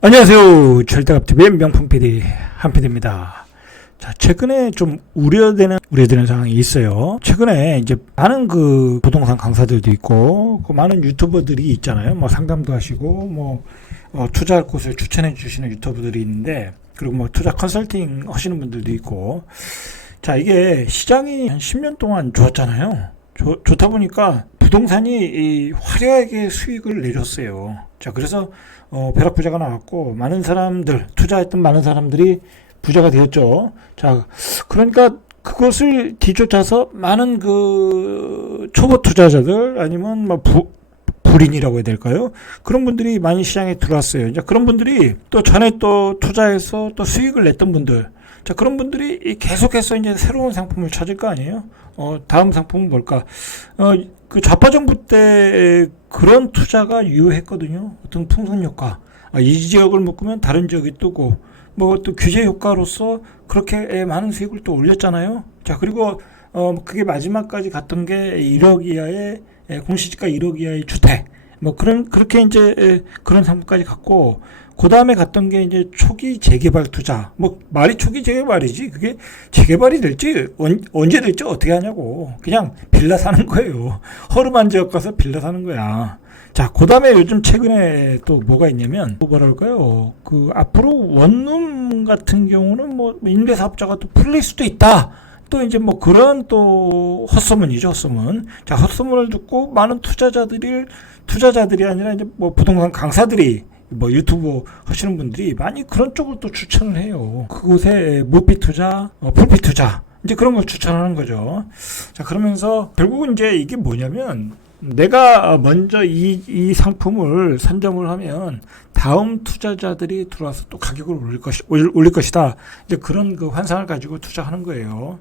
안녕하세요. 절대값TV의 명품 PD 한PD입니다. 자, 최근에 좀 우려되는 상황이 있어요. 최근에 이제 많은 그 부동산 강사들도 있고, 그 많은 유튜버들이 있잖아요. 뭐 상담도 하시고, 투자할 곳을 추천해 주시는 유튜버들이 있는데, 그리고 뭐 투자 컨설팅 하시는 분들도 있고, 자, 이게 시장이 한 10년 동안 좋았잖아요. 좋다 보니까 부동산이 화려하게 수익을 내줬어요. 자, 그래서 벼락부자가 나왔고, 많은 사람들, 투자했던 많은 사람들이 부자가 되었죠. 자, 그러니까 그것을 뒤쫓아서 많은 그 초보 투자자들 아니면 뭐 불인이라고 해야 될까요? 그런 분들이 많이 시장에 들어왔어요. 이제 그런 분들이 또 전에 또 투자해서 또 수익을 냈던 분들, 자, 그런 분들이 계속해서 이제 새로운 상품을 찾을 거 아니에요? 다음 상품은 뭘까? 그 좌파 정부 때 그런 투자가 유효했거든요. 어떤 풍선 효과. 이 지역을 묶으면 다른 지역이 뜨고, 뭐 또 규제 효과로서 그렇게 많은 수익을 또 올렸잖아요. 자, 그리고 그게 마지막까지 갔던 게 1억 이하의 공시지가 1억 이하의 주택. 뭐 그렇게 이제 그런 상품까지 갔고, 그 다음에 갔던 게 이제 초기 재개발 투자. 뭐 말이 초기 재개발이지 그게 재개발이 될지 언제 될지 어떻게 하냐고. 그냥 빌라 사는 거예요. 허름한 지역 가서 빌라 사는 거야. 자, 그 다음에 요즘 최근에 또 뭐가 있냐면, 뭐랄까요, 그 앞으로 원룸 같은 경우는 뭐 임대사업자가 또 풀릴 수도 있다. 또 이제 뭐 그런 또 헛소문이죠, 헛소문. 자, 헛소문을 듣고 많은 투자자들이 아니라 이제 뭐 부동산 강사들이, 뭐 유튜브 하시는 분들이 많이 그런 쪽을 또 추천을 해요. 그곳에 무비 투자, 풀피 투자, 이제 그런 걸 추천하는 거죠. 자, 그러면서 결국은 이제 이게 뭐냐면, 내가 먼저 이 상품을 선점을 하면 다음 투자자들이 들어와서 또 가격을 올릴 것이다. 이제 그런 그 환상을 가지고 투자하는 거예요.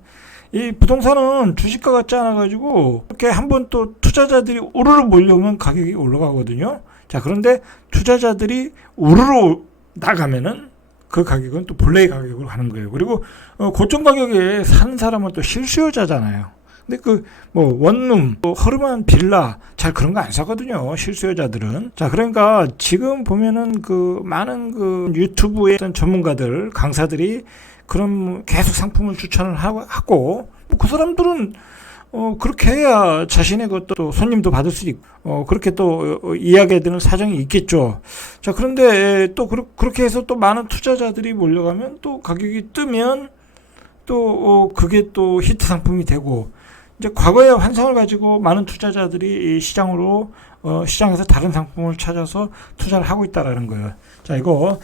이 부동산은 주식과 같지 않아 가지고 이렇게 한번 또 투자자들이 우르르 몰려오면 가격이 올라가거든요. 자, 그런데 투자자들이 우르르 나가면은 그 가격은 또 본래의 가격으로 가는 거예요. 그리고 고점 가격에 사는 사람은 또 실수요자잖아요. 근데 뭐 원룸, 허름한 빌라 잘 그런 거 안 사거든요, 실수요자들은. 자, 그러니까 지금 보면은 그 많은 그 유튜브의 어떤 전문가들, 강사들이 그런 계속 상품을 추천을 하고, 뭐 그 사람들은 그렇게 해야 자신의 것도 손님도 받을 수 있고, 그렇게 또 이야기해야 되는 사정이 있겠죠. 자, 그런데 또 그렇게 해서 또 많은 투자자들이 몰려가면 또 가격이 뜨면 또 그게 또 히트 상품이 되고, 이제 과거의 환상을 가지고 많은 투자자들이 시장에서 다른 상품을 찾아서 투자를 하고 있다라는 거예요. 자, 이거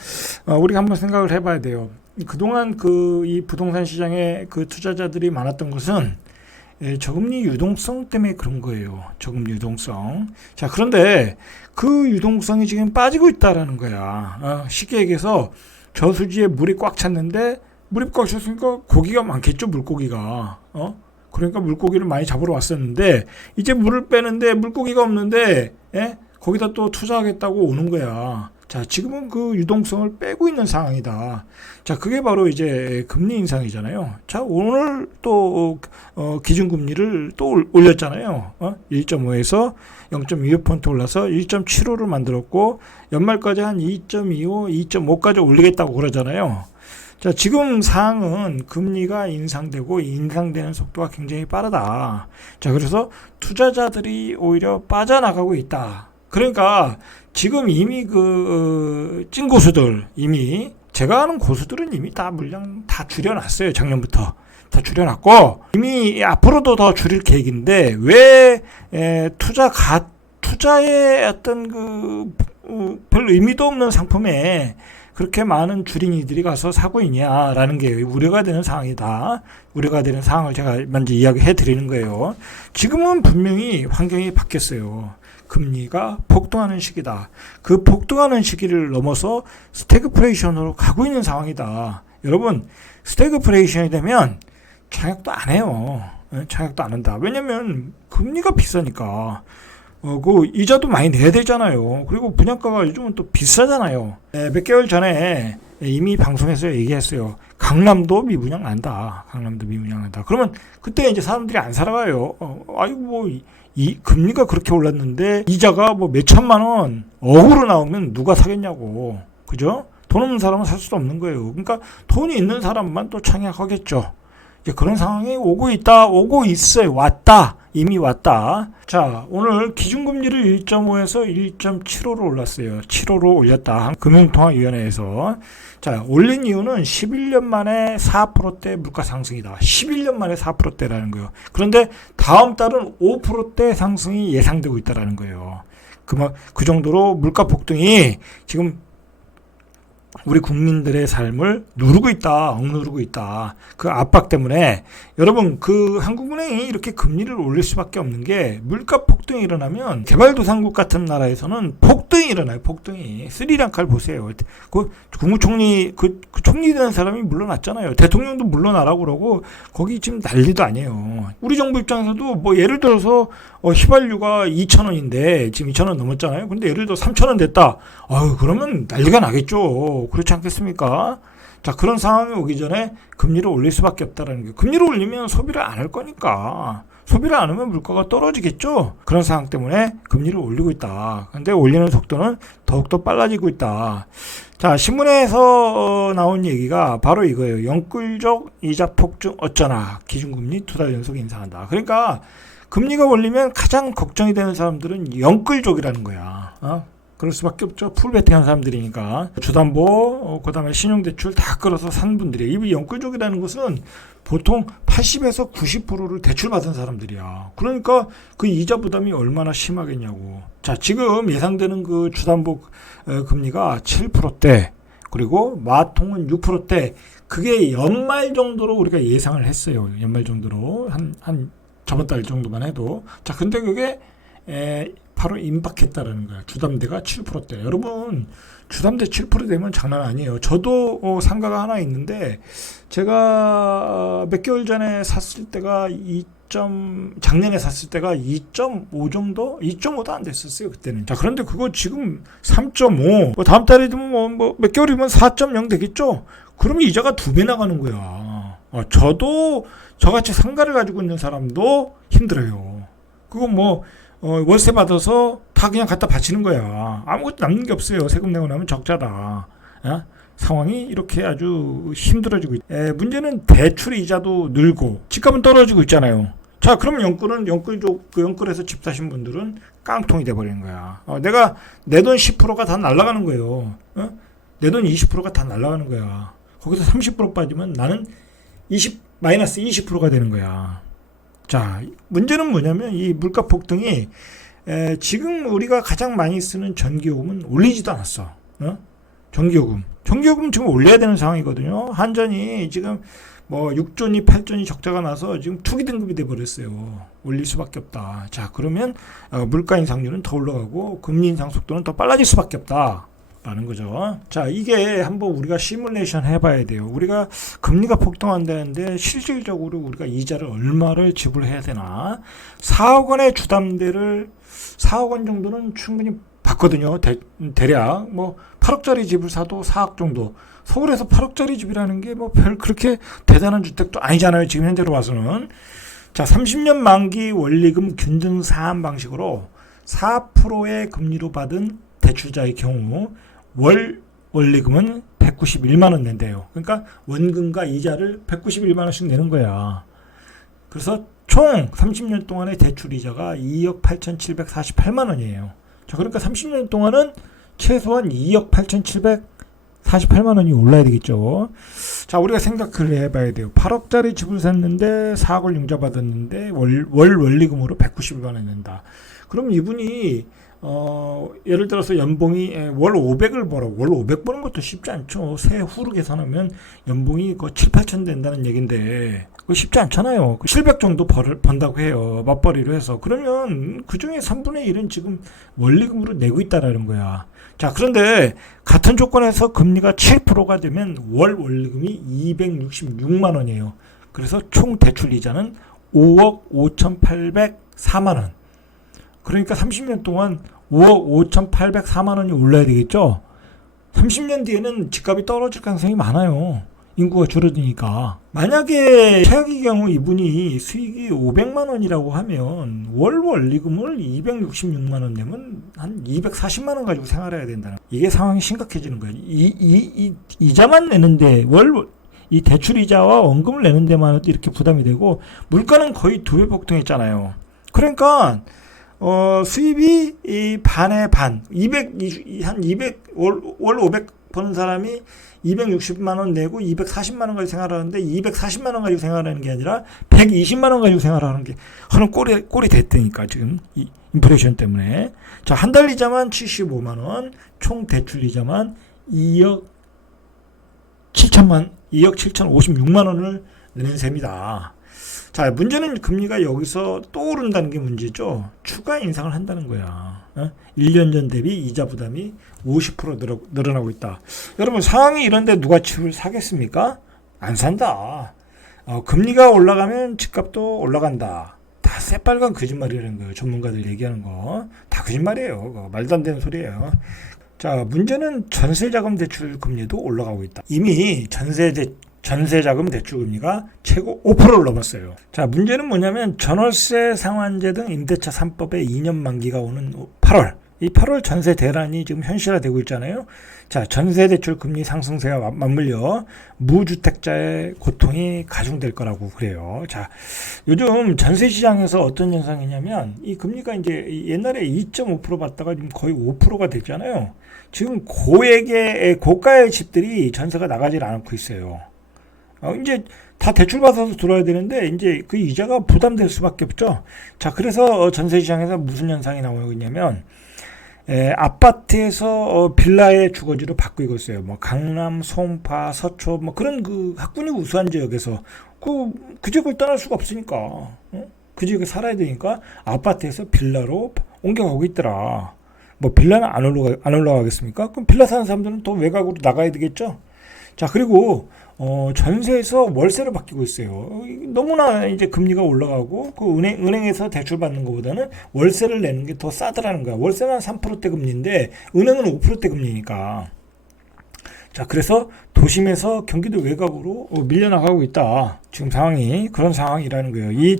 우리가 한번 생각을 해봐야 돼요. 그동안 이 부동산 시장에 그 투자자들이 많았던 것은 저금리 유동성 때문에 그런 거예요. 저금리 유동성. 자, 그런데 그 유동성이 지금 빠지고 있다라는 거야. 쉽게 얘기해서 저수지에 물이 꽉 찼는데, 물이 꽉 찼으니까 고기가 많겠죠, 물고기가. 그러니까 물고기를 많이 잡으러 왔었는데, 이제 물을 빼는데 물고기가 없는데, 거기다 또 투자하겠다고 오는 거야. 자, 지금은 그 유동성을 빼고 있는 상황이다. 자, 그게 바로 이제 금리 인상이잖아요. 자, 오늘 또 기준금리를 또 올렸잖아요. 1.5에서 0.25% 올라서 1.75를 만들었고, 연말까지 한 2.25, 2.5까지 올리겠다고 그러잖아요. 자, 지금 상황은 금리가 인상되는 속도가 굉장히 빠르다. 자, 그래서 투자자들이 오히려 빠져나가고 있다. 그러니까 지금 이미 찐 고수들, 제가 아는 고수들은 이미 다 물량 다 줄여놨어요. 작년부터 다 줄여놨고, 이미 앞으로도 더 줄일 계획인데, 왜 투자의 어떤 별 의미도 없는 상품에 그렇게 많은 주린이들이 가서 사고 있냐라는 게 우려가 되는 상황이다. 우려가 되는 상황을 제가 먼저 이야기해 드리는 거예요. 지금은 분명히 환경이 바뀌었어요. 금리가 폭등하는 시기다. 그 폭등하는 시기를 넘어서 스태그플레이션으로 가고 있는 상황이다. 여러분, 스태그플레이션이 되면 청약도 안 해요. 청약도 안 한다. 왜냐면 금리가 비싸니까. 그 이자도 많이 내야 되잖아요. 그리고 분양가가 요즘은 또 비싸잖아요. 몇 개월 전에 이미 방송에서 얘기했어요. 강남도 미분양 난다. 그러면 그때 이제 사람들이 안 살아가요. 아이고, 이 금리가 그렇게 올랐는데 이자가 뭐 몇 천만 원 억으로 나오면 누가 사겠냐고. 그죠? 돈 없는 사람은 살 수 없는 거예요. 그러니까 돈이 있는 사람만 또 청약하겠죠. 이제 그런 상황이 오고 있다, 오고 있어요. 왔다, 이미 왔다. 자, 오늘 기준금리를 1.5에서 1.75로 올랐어요. 7호로 올렸다. 금융통화위원회에서. 자, 올린 이유는 11년 만에 4%대 물가 상승이다. 11년 만에 4%대라는 거예요. 그런데 다음 달은 5%대 상승이 예상되고 있다라는 거예요. 그 정도로 물가 폭등이 지금 우리 국민들의 삶을 누르고 있다, 억누르고 있다. 그 압박 때문에 여러분 그 한국은행이 이렇게 금리를 올릴 수밖에 없는 게 물가 폭등이 일어나면 개발도상국 같은 나라에서는 폭등이 일어나요. 폭등이. 스리랑카를 보세요. 그 국무총리 그 총리 되는 사람이 물러났잖아요. 대통령도 물러나라고 그러고 거기 지금 난리도 아니에요. 우리 정부 입장에서도 뭐 예를 들어서 휘발유가 2,000원인데 지금 2,000원 넘었잖아요. 근데 예를 들어 3,000원 됐다. 아유 그러면 난리가 나겠죠. 그렇지 않겠습니까? 자, 그런 상황이 오기 전에 금리를 올릴 수밖에 없다는 거예요. 금리를 올리면 소비를 안 할 거니까. 소비를 안 하면 물가가 떨어지겠죠. 그런 상황 때문에 금리를 올리고 있다. 근데 올리는 속도는 더욱더 빨라지고 있다. 자, 신문에서 나온 얘기가 바로 이거예요. 영끌적 이자 폭증 어쩌나. 기준금리 2달 연속 인상한다. 그러니까 금리가 올리면 가장 걱정이 되는 사람들은 영끌족이라는 거야. 그럴 수밖에 없죠. 풀베팅한 사람들이니까. 주담보, 그 다음에 신용대출 다 끌어서 산 분들이. 이 영끌족이라는 것은 보통 80에서 90%를 대출받은 사람들이야. 그러니까 그 이자 부담이 얼마나 심하겠냐고. 자, 지금 예상되는 그 주담보 금리가 7%대, 그리고 마통은 6%대. 그게 연말 정도로 우리가 예상을 했어요. 연말 정도로. 한 저번 달 정도만 해도. 자, 근데 그게 바로 임박했다라는 거야. 주담대가 7%대. 여러분, 주담대 7% 되면 장난 아니에요. 저도 상가가 하나 있는데 제가 몇 개월 전에 샀을 때가 작년에 샀을 때가 2.5 정도? 2.5도 안 됐었어요, 그때는. 자, 그런데 그거 지금 3.5. 뭐 다음 달에 되면 몇 개월이면 4.0 되겠죠? 그러면 이자가 2배 나가는 거야. 저도 저같이 상가를 가지고 있는 사람도 힘들어요. 그거 월세 받아서 다 그냥 갖다 바치는 거야. 아무것도 남는 게 없어요. 세금 내고 나면 적자다. 상황이 이렇게 아주 힘들어지고 문제는 대출 이자도 늘고 집값은 떨어지고 있잖아요. 자, 그럼 영끌에서 집 사신 분들은 깡통이 돼버리는 거야. 내가 내 돈 10%가 다 날아가는 거예요. 내 돈 20%가 다 날아가는 거야. 거기서 30% 빠지면 나는 마이너스 20%가 되는 거야. 자, 문제는 뭐냐면 이 물가 폭등이 지금 우리가 가장 많이 쓰는 전기요금은 올리지도 않았어. 전기요금 지금 올려야 되는 상황이거든요. 한전이 지금 6조니 8조니 적자가 나서 지금 투기 등급이 돼 버렸어요. 올릴 수밖에 없다. 자, 그러면 물가 인상률은 더 올라가고 금리 인상 속도는 더 빨라질 수밖에 없다. 라는 거죠. 자, 이게 한번 우리가 시뮬레이션 해봐야 돼요. 우리가 금리가 폭등한다는데 실질적으로 우리가 이자를 얼마를 지불해야 되나? 4억 원의 주담대를 4억 원 정도는 충분히 받거든요. 대략 8억짜리 집을 사도 4억 정도. 서울에서 8억짜리 집이라는 게 별 그렇게 대단한 주택도 아니잖아요. 지금 현재로 봐서는. 자, 30년 만기 원리금 균등 사한 방식으로 4%의 금리로 받은 대출자의 경우 월 원리금은 191만 원 낸대요. 그러니까 원금과 이자를 191만 원씩 내는 거야. 그래서 총 30년 동안의 대출 이자가 2억 8,748만 원이에요. 자, 그러니까 30년 동안은 최소한 2억 8,748만 원이 올라야 되겠죠. 자, 우리가 생각을 해봐야 돼요. 8억짜리 집을 샀는데 4억을 융자 받았는데 월 원리금으로 191만 원 낸다. 그럼 이분이 예를 들어서 연봉이 월 500을 벌어. 월 500 버는 것도 쉽지 않죠. 세후로 계산하면 연봉이 7, 8천 된다는 얘긴데 그거 쉽지 않잖아요. 700 정도 번다고 해요. 맞벌이로 해서. 그러면 그중에 3분의 1은 지금 원리금으로 내고 있다라는 거야. 자, 그런데 같은 조건에서 금리가 7%가 되면 월 원리금이 266만 원이에요. 그래서 총 대출 이자는 5억 5,804만 원. 그러니까 30년 동안 5억 5,804만 원이 올라야 되겠죠? 30년 뒤에는 집값이 떨어질 가능성이 많아요. 인구가 줄어드니까. 만약에 최악의 경우 이분이 수익이 500만 원이라고 하면 월 원리금을 266만 원 내면 한 240만 원 가지고 생활해야 된다는, 이게 상황이 심각해지는 거예요. 이자만 내는데 이 대출 이자와 원금을 내는 데만 이렇게 부담이 되고, 물가는 거의 2배 폭등했잖아요. 그러니까 수입이 이 반의 반, 월 500 버는 사람이 260만 원 내고 240만 원 가지고 생활하는데, 240만 원 가지고 생활하는 게 아니라 120만 원 가지고 생활하는 게 하는 꼴이 됐다니까, 지금 이 인플레이션 때문에. 자, 한 달 이자만 75만 원, 총 대출 이자만 2억 7,056만 원을 내는 셈이다. 자, 문제는 금리가 여기서 또 오른다는 게 문제죠. 추가 인상을 한다는 거야. 1년 전 대비 이자 부담이 50% 늘어나고 있다. 여러분, 상황이 이런데 누가 집을 사겠습니까? 안 산다. 금리가 올라가면 집값도 올라간다. 다 새빨간 거짓말이라는 거예요. 전문가들 얘기하는 거. 다 거짓말이에요. 말도 안 되는 소리예요. 자, 문제는 전세자금 대출 금리도 올라가고 있다. 이미 전세자금 대출 금리가 최고 5%를 넘었어요. 자, 문제는 뭐냐면 전월세 상환제 등 임대차 3법의 2년 만기가 오는 8월. 이 8월 전세 대란이 지금 현실화되고 있잖아요. 자, 전세 대출 금리 상승세와 맞물려 무주택자의 고통이 가중될 거라고 그래요. 자, 요즘 전세 시장에서 어떤 현상이냐면, 이 금리가 이제 옛날에 2.5% 받다가 지금 거의 5%가 됐잖아요. 지금 고가의 집들이 전세가 나가질 않고 있어요. 이제 다 대출 받아서 들어야 되는데, 이제 그 이자가 부담될 수밖에 없죠. 자, 그래서 전세 시장에서 무슨 현상이 나오고 있냐면, 아파트에서 빌라의 주거지로 바꾸고 있어요. 뭐 강남, 송파, 서초, 뭐 그런 그 학군이 우수한 지역에서 그 지역을 떠날 수가 없으니까, 그 지역에 살아야 되니까 아파트에서 빌라로 옮겨가고 있더라. 뭐 빌라는 안 올라가겠습니까? 그럼 빌라 사는 사람들은 또 외곽으로 나가야 되겠죠. 자, 그리고 전세에서 월세로 바뀌고 있어요. 너무나 이제 금리가 올라가고, 그 은행에서 대출 받는 것보다는 월세를 내는 게 더 싸더라는 거야. 월세는 3%대 금리인데 은행은 5%대 금리니까. 자, 그래서 도심에서 경기도 외곽으로 밀려나가고 있다. 지금 상황이 그런 상황이라는 거예요.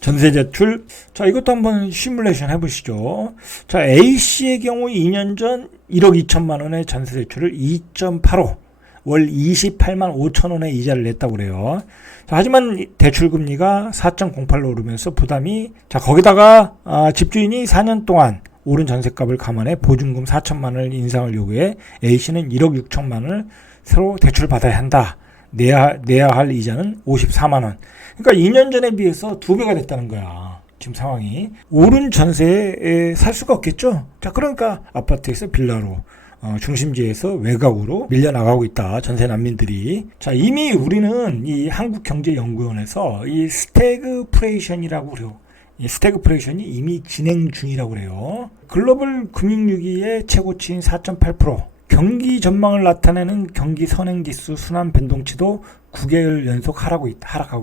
전세 대출. 자, 이것도 한번 시뮬레이션 해보시죠. 자, A씨의 경우 2년 전 1억 2천만 원의 전세 대출을 2.85, 월 28만 5천 원의 이자를 냈다고 그래요. 자, 하지만 대출 금리가 4.08로 오르면서 부담이, 자, 거기다가 집주인이 4년 동안 오른 전세값을 감안해 보증금 4천만 원을 인상을 요구해 A씨는 1억 6천만 원을 새로 대출 받아야 한다. 내야 할 이자는 54만 원. 그러니까 2년 전에 비해서 2배가 됐다는 거야. 지금 상황이. 오른 전세에 살 수가 없겠죠. 자, 그러니까 아파트에서 빌라로, 중심지에서 외곽으로 밀려나가고 있다. 전세 난민들이. 자, 이미 우리는 이 한국경제연구원에서 이 스태그플레이션이라고 그래요. 이 스태그플레이션이 이미 진행 중이라고 그래요. 글로벌 금융위기의 최고치인 4.8%. 경기 전망을 나타내는 경기 선행지수 순환 변동치도 9개월 연속 하락하고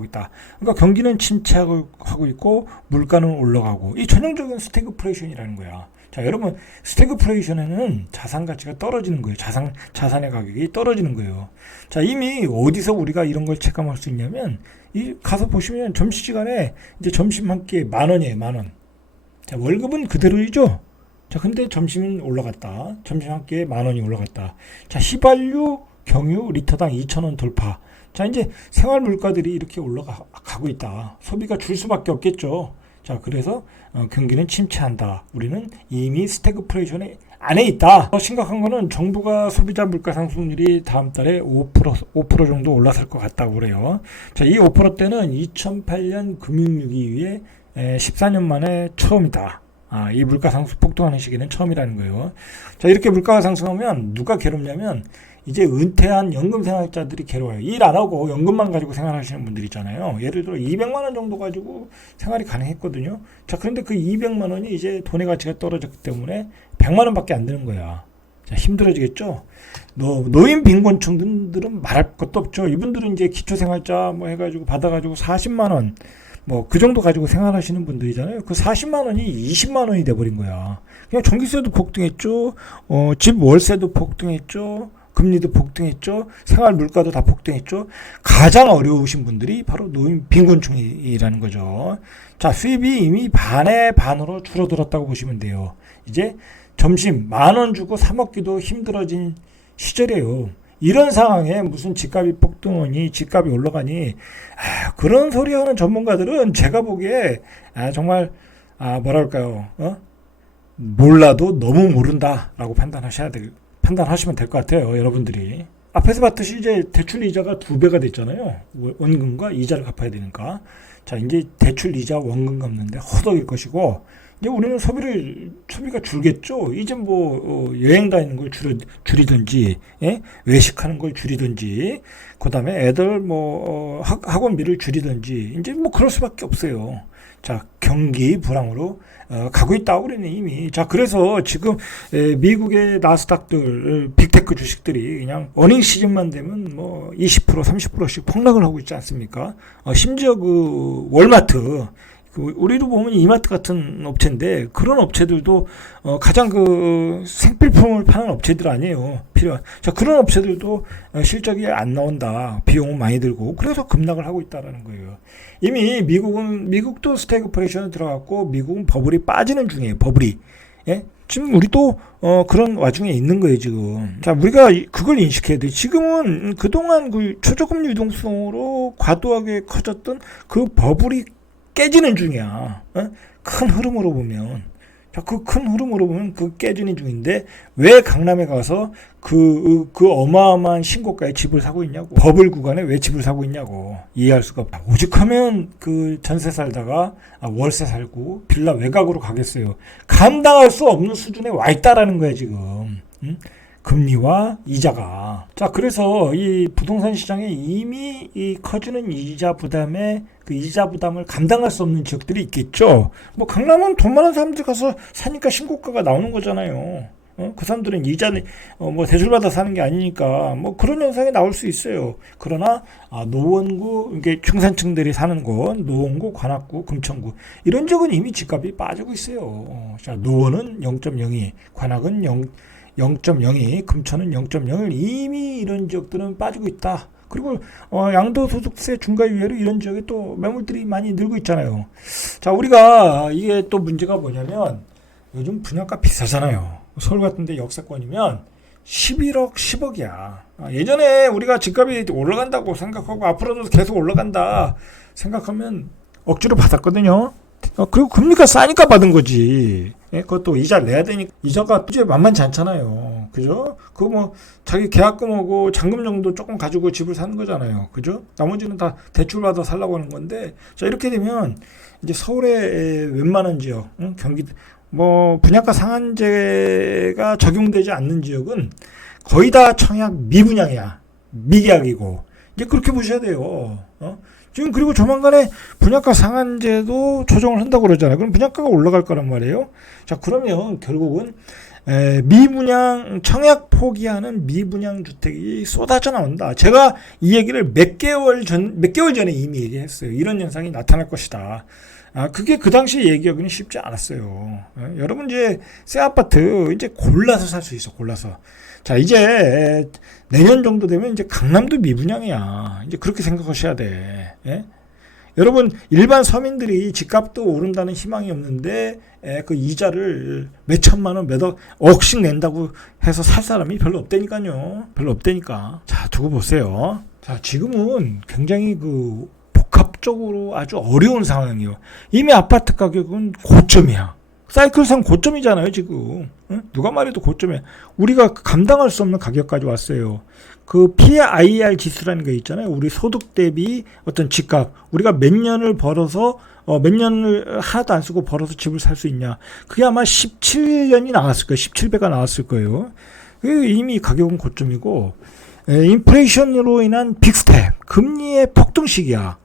있다. 그러니까 경기는 침체하고 있고 물가는 올라가고, 이 전형적인 스태그플레이션이라는 거야. 자, 여러분, 스태그플레이션에는 자산 가치가 떨어지는 거예요. 자산의 가격이 떨어지는 거예요. 자, 이미 어디서 우리가 이런 걸 체감할 수 있냐면, 가서 보시면 점심시간에 이제 점심 한 끼에 10,000원이에요, 10,000원. 자, 월급은 그대로이죠. 자, 근데 점심은 올라갔다. 점심 한 끼에 10,000원이 올라갔다. 자, 휘발유, 경유, 리터당 2,000원 돌파. 자, 이제 생활 물가들이 이렇게 올라가고 있다. 소비가 줄 수밖에 없겠죠. 자, 그래서 경기는 침체한다. 우리는 이미 스태그플레이션 안에 있다. 더 심각한 거는 정부가 소비자 물가 상승률이 다음 달에 5% 정도 올라설 것 같다고 그래요. 자, 이 5%대는 2008년 금융위기 이후에 14년 만에 처음이다. 이 물가 상승 폭등하는 시기는 처음이라는 거예요. 자, 이렇게 물가가 상승하면 누가 괴롭냐면 이제 은퇴한 연금 생활자들이 괴로워요. 일 안 하고 연금만 가지고 생활하시는 분들 있잖아요. 예를 들어 200만 원 정도 가지고 생활이 가능했거든요. 자, 그런데 그 200만 원이 이제 돈의 가치가 떨어졌기 때문에 100만 원밖에 안 되는 거야. 자, 힘들어지겠죠. 노인 빈곤층들은 말할 것도 없죠. 이분들은 이제 기초생활자 뭐 해가지고 받아가지고 40만 원 뭐 그 정도 가지고 생활하시는 분들이잖아요. 그 40만 원이 20만 원이 돼버린 거야. 그냥 전기세도 폭등했죠. 집 월세도 폭등했죠. 금리도 폭등했죠. 생활 물가도 다 폭등했죠. 가장 어려우신 분들이 바로 노인 빈곤층이라는 거죠. 자, 수입이 이미 반의 반으로 줄어들었다고 보시면 돼요. 이제 점심 10,000원 주고 사 먹기도 힘들어진 시절이에요. 이런 상황에 무슨 집값이 폭등하니 집값이 올라가니 그런 소리 하는 전문가들은 제가 보기에 정말 뭐랄까요, 몰라도 너무 모른다라고 판단하시면 될 것 같아요. 여러분들이 앞에서 봤듯이 이제 대출 이자가 2배가 됐잖아요. 원금과 이자를 갚아야 되니까. 자, 이제 대출 이자 원금 갚는데 허덕일 것이고, 이제 우리는 소비가 줄겠죠. 이제 뭐 여행 다니는 걸 줄이든지, 외식하는 걸 줄이든지, 그다음에 애들 뭐 학원비를 줄이든지, 이제 뭐 그럴 수밖에 없어요. 자, 경기 불황으로 가고 있다 우리는 이미. 자, 그래서 지금 미국의 나스닥들 빅테크 주식들이 그냥 어닝 시즌만 되면 뭐 20% 30%씩 폭락을 하고 있지 않습니까? 심지어 그 월마트, 우리로 보면 이마트 같은 업체인데 그런 업체들도 가장 그 생필품을 파는 업체들 아니에요. 자, 그런 업체들도 실적이 안 나온다. 비용은 많이 들고 그래서 급락을 하고 있다라는 거예요. 이미 미국도 스태그플레이션에 들어갔고 미국은 버블이 빠지는 중이에요. 버블이. 예? 지금 우리도 그런 와중에 있는 거예요, 지금. 자, 우리가 그걸 인식해야 돼. 지금은 그동안 그 초저금리 유동성으로 과도하게 커졌던 그 버블이 깨지는 중이야. 큰 흐름으로 보면. 자, 그 큰 흐름으로 보면 그 깨지는 중인데 왜 강남에 가서 그 어마어마한 신고가의 집을 사고 있냐고. 버블 구간에 왜 집을 사고 있냐고. 이해할 수가 없다. 오직하면 그 전세 살다가 월세 살고 빌라 외곽으로 가겠어요. 감당할 수 없는 수준에 와 있다라는 거야, 지금. 응? 금리와 이자가. 자, 그래서 이 부동산 시장에 이미 이 커지는 이자 부담에 그 이자 부담을 감당할 수 없는 지역들이 있겠죠. 뭐 강남은 돈 많은 사람들 가서 사니까 신고가가 나오는 거잖아요. 그 사람들은 이자는 뭐 대출받아 사는 게 아니니까 뭐 그런 현상이 나올 수 있어요. 그러나 노원구, 이게 중산층들이 사는 곳, 노원구, 관악구, 금천구 이런 지역은 이미 집값이 빠지고 있어요. 자, 노원은 0.02, 관악은 0.02, 금천은 0.01. 이미 이런 지역들은 빠지고 있다. 그리고 양도소득세 중과유예로 이런 지역에 또 매물들이 많이 늘고 있잖아요. 자, 우리가 이게 또 문제가 뭐냐면 요즘 분양가 비싸잖아요. 서울 같은 데 역세권이면 11억, 10억이야. 예전에 우리가 집값이 올라간다고 생각하고 앞으로도 계속 올라간다 생각하면 억지로 받았거든요. 그리고 금리가 싸니까 받은 거지. 그것도 이자를 내야 되니까. 이자가 이제 만만치 않잖아요. 그죠? 그거 뭐 자기 계약금하고 잔금 정도 조금 가지고 집을 사는 거잖아요. 그죠? 나머지는 다 대출받아 살라고 하는 건데, 자, 이렇게 되면 이제 서울의 웬만한 지역, 경기 뭐 분양가 상한제가 적용되지 않는 지역은 거의 다 청약 미분양이야. 미계약이고. 이제 그렇게 보셔야 돼요. 지금 그리고 조만간에 분양가 상한제도 조정을 한다고 그러잖아요. 그럼 분양가가 올라갈 거란 말이에요. 자, 그러면 결국은 미분양, 청약 포기하는 미분양 주택이 쏟아져 나온다. 제가 이 얘기를 몇 개월 전에 이미 얘기했어요. 이런 현상이 나타날 것이다. 그게 그 당시 얘기하기는 쉽지 않았어요. 여러분 이제 새 아파트 이제 골라서 살 수 있어. 골라서. 자, 이제 내년 정도 되면 이제 강남도 미분양이야. 이제 그렇게 생각하셔야 돼. 예? 여러분 일반 서민들이 집값도 오른다는 희망이 없는데 그 이자를 몇 천만 원, 몇 억씩 낸다고 해서 살 사람이 별로 없다니까요. 별로 없다니까. 자, 두고 보세요. 자, 지금은 굉장히 그 복합적으로 아주 어려운 상황이에요. 이미 아파트 가격은 고점이야. 사이클상 고점이잖아요, 지금. 누가 말해도 고점이야. 우리가 감당할 수 없는 가격까지 왔어요. 그 PIR 지수라는 게 있잖아요. 우리 소득 대비 어떤 집값. 우리가 몇 년을 벌어서, 몇 년을 하나도 안 쓰고 벌어서 집을 살 수 있냐. 그게 아마 17년이 나왔을 거예요. 17배가 나왔을 거예요. 이미 가격은 고점이고, 인플레이션으로 인한 빅스텝. 금리의 폭등 시기야.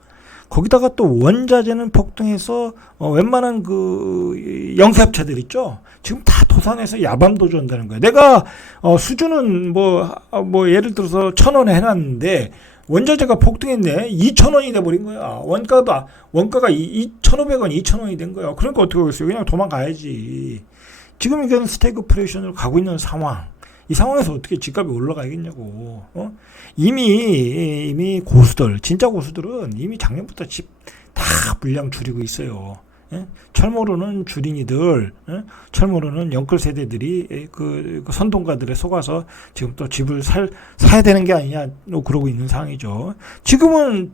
거기다가 또 원자재는 폭등해서 웬만한 그 영세업체들 있죠. 지금 다 도산해서 야밤도주 한다는 거예요. 내가 수주는 뭐 예를 들어서 1,000원에 해놨는데 원자재가 폭등했네. 2,000원이 돼버린 거야. 원가가 1,500원, 2,000원이 된 거야. 그러니까 어떻게 하겠어요? 그냥 도망가야지. 지금 이건 스태그플레이션으로 가고 있는 상황. 이 상황에서 어떻게 집값이 올라가겠냐고. 이미 고수들, 진짜 고수들은 이미 작년부터 집 다 물량 줄이고 있어요. 예? 철모르는 주린이들, 예? 철모르는 영끌 세대들이 그 선동가들에 속아서 지금 또 집을 사야 되는 게 아니냐 그러고 있는 상황이죠. 지금은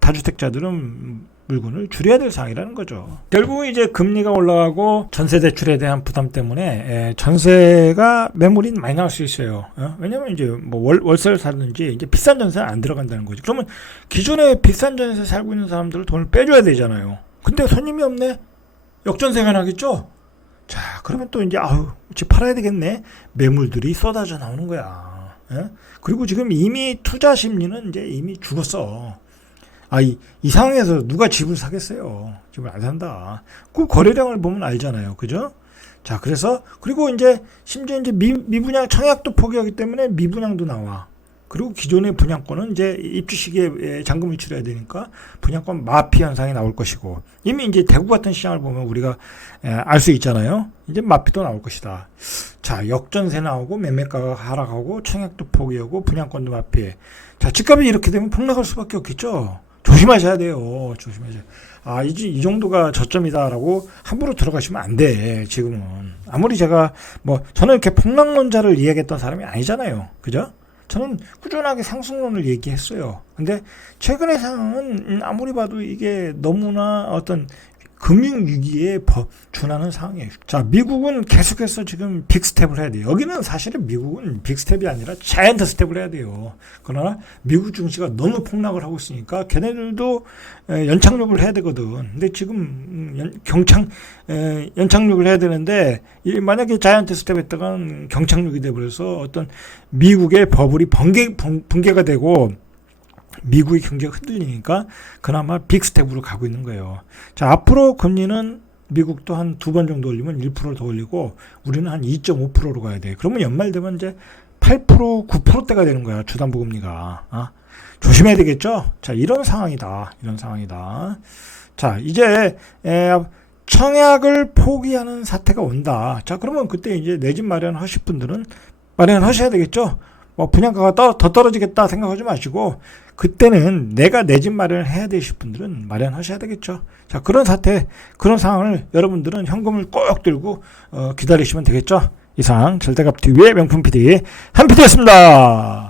다주택자들은 물건을 줄여야 될 상황이라는 거죠. 결국 이제 금리가 올라가고 전세 대출에 대한 부담 때문에 전세가 매물이 많이 나올 수 있어요. 왜냐면 이제 뭐 월세를 사든지 이제 비싼 전세는 안 들어간다는 거죠. 그러면 기존에 비싼 전세 살고 있는 사람들은 돈을 빼줘야 되잖아요. 근데 손님이 없네? 역전세가 나겠죠? 자, 그러면 또 이제, 집 팔아야 되겠네? 매물들이 쏟아져 나오는 거야. 예? 그리고 지금 이미 투자 심리는 이제 이미 죽었어. 이 상황에서 누가 집을 사겠어요? 집을 안 산다. 그 거래량을 보면 알잖아요. 그죠? 자, 그리고 이제, 심지어 이제 미분양 청약도 포기하기 때문에 미분양도 나와. 그리고 기존의 분양권은 이제 입주 시기에 잔금을 치러야 되니까 분양권 마피 현상이 나올 것이고, 이미 이제 대구 같은 시장을 보면 우리가 알 수 있잖아요. 이제 마피도 나올 것이다. 자, 역전세 나오고 매매가가 하락하고 청약도 포기하고 분양권도 마피해. 자, 집값이 이렇게 되면 폭락할 수밖에 없겠죠. 조심하셔야 돼요. 조심하셔야. 이 정도가 저점이다라고 함부로 들어가시면 안 돼. 지금은 아무리 저는 이렇게 폭락론자를 이야기했던 사람이 아니잖아요. 그죠? 저는 꾸준하게 상승론을 얘기했어요. 근데 최근의 상황은 아무리 봐도 이게 너무나 어떤 금융위기에 준하는 상황이에요. 자, 미국은 계속해서 지금 빅스텝을 해야 돼요. 여기는 사실은 미국은 빅스텝이 아니라 자이언트 스텝을 해야 돼요. 그러나 미국 증시가 너무 폭락을 하고 있으니까 걔네들도 연착륙을 해야 되거든. 근데 지금 연착륙을 해야 되는데 만약에 자이언트 스텝 했다간 경착륙이 돼버려서 어떤 미국의 버블이 붕괴가 되고 미국의 경제가 흔들리니까 그나마 빅스텝으로 가고 있는 거예요. 자, 앞으로 금리는 미국도 한 2번 정도 올리면 1% 더 올리고 우리는 한 2.5%로 가야 돼. 그러면 연말 되면 이제 8%, 9%대가 되는 거야. 주담보금리가. 조심해야 되겠죠? 자, 이런 상황이다. 자, 이제 청약을 포기하는 사태가 온다. 자, 그러면 그때 이제 내 집 마련하실 분들은 마련하셔야 되겠죠? 분양가가 더 떨어지겠다 생각하지 마시고 그때는 내가 내 집 마련을 해야 되실 분들은 마련하셔야 되겠죠. 자, 그런 상황을 여러분들은 현금을 꼭 들고 기다리시면 되겠죠. 이상 절대값TV의 명품 PD 한 PD였습니다.